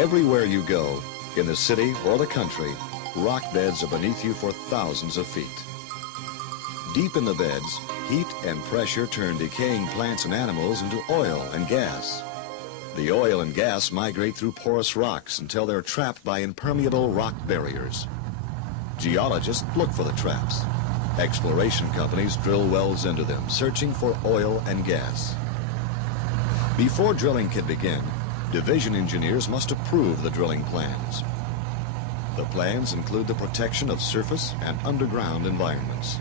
Everywhere you go, in the city or the country, rock beds are beneath you for thousands of feet. Deep in the beds, heat and pressure turn decaying plants and animals into oil and gas. The oil and gas migrate through porous rocks until they're trapped by impermeable rock barriers. Geologists look for the traps. Exploration companies drill wells into them, searching for oil and gas. Before drilling can begin, division engineers must approve the drilling plans. The plans include the protection of surface and underground environments.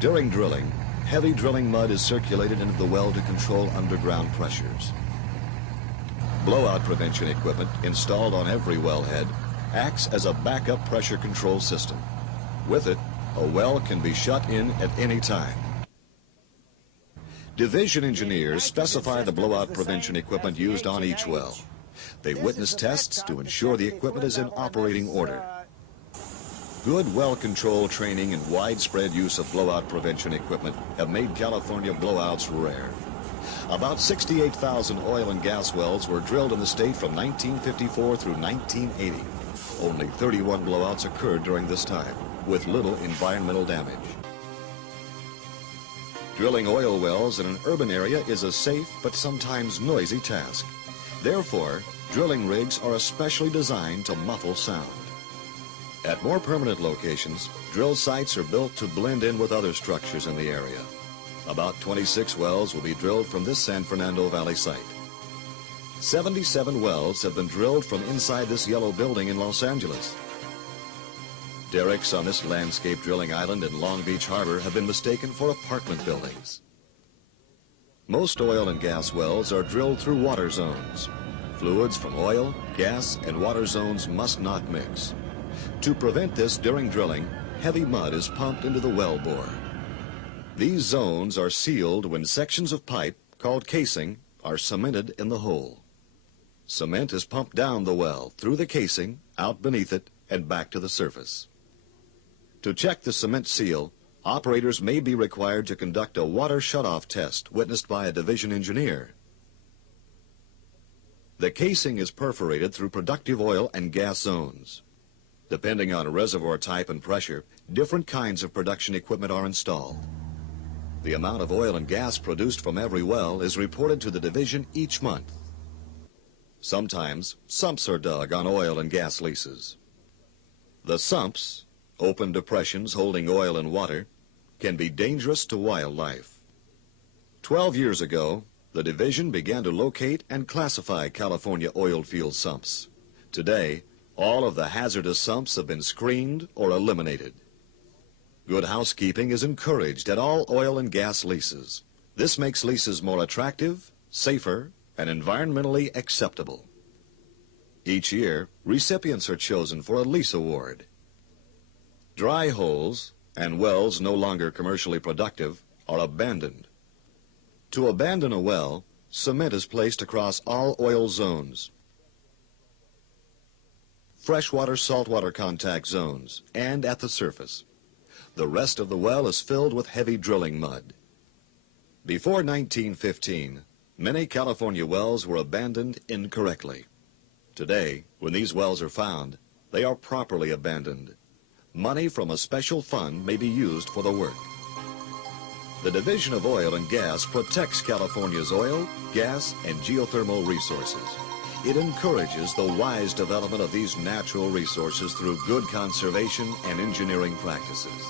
During drilling, heavy drilling mud is circulated into the well to control underground pressures. Blowout prevention equipment installed on every wellhead acts as a backup pressure control system. With it, a well can be shut in at any time. Division engineers specify the blowout prevention equipment used on each well. They witness tests to ensure the equipment is in operating order. Good well control training and widespread use of blowout prevention equipment have made California blowouts rare. About 68,000 oil and gas wells were drilled in the state from 1954 through 1980. Only 31 blowouts occurred during this time, with little environmental damage. Drilling oil wells in an urban area is a safe but sometimes noisy task. Therefore, drilling rigs are especially designed to muffle sound. At more permanent locations, drill sites are built to blend in with other structures in the area. About 26 wells will be drilled from this San Fernando Valley site. 77 wells have been drilled from inside this yellow building in Los Angeles. Derricks on this landscape drilling island in Long Beach Harbor have been mistaken for apartment buildings. Most oil and gas wells are drilled through water zones. Fluids from oil, gas, and water zones must not mix. To prevent this during drilling, heavy mud is pumped into the well bore. These zones are sealed when sections of pipe, called casing, are cemented in the hole. Cement is pumped down the well, through the casing, out beneath it, and back to the surface. To check the cement seal, operators may be required to conduct a water shutoff test witnessed by a division engineer. The casing is perforated through productive oil and gas zones. Depending on reservoir type and pressure, different kinds of production equipment are installed. The amount of oil and gas produced from every well is reported to the division each month. Sometimes, sumps are dug on oil and gas leases. The sumps, open depressions holding oil and water, can be dangerous to wildlife. 12 years ago, the division began to locate and classify California oil field sumps. Today, all of the hazardous sumps have been screened or eliminated. Good housekeeping is encouraged at all oil and gas leases. This makes leases more attractive, safer, and environmentally acceptable. Each year, recipients are chosen for a lease award. Dry holes and wells no longer commercially productive are abandoned. To abandon a well, cement is placed across all oil zones, freshwater, saltwater contact zones, and at the surface. The rest of the well is filled with heavy drilling mud. Before 1915, many California wells were abandoned incorrectly. Today, when these wells are found, they are properly abandoned. Money from a special fund may be used for the work. The Division of Oil and Gas protects California's oil, gas, and geothermal resources. It encourages the wise development of these natural resources through good conservation and engineering practices.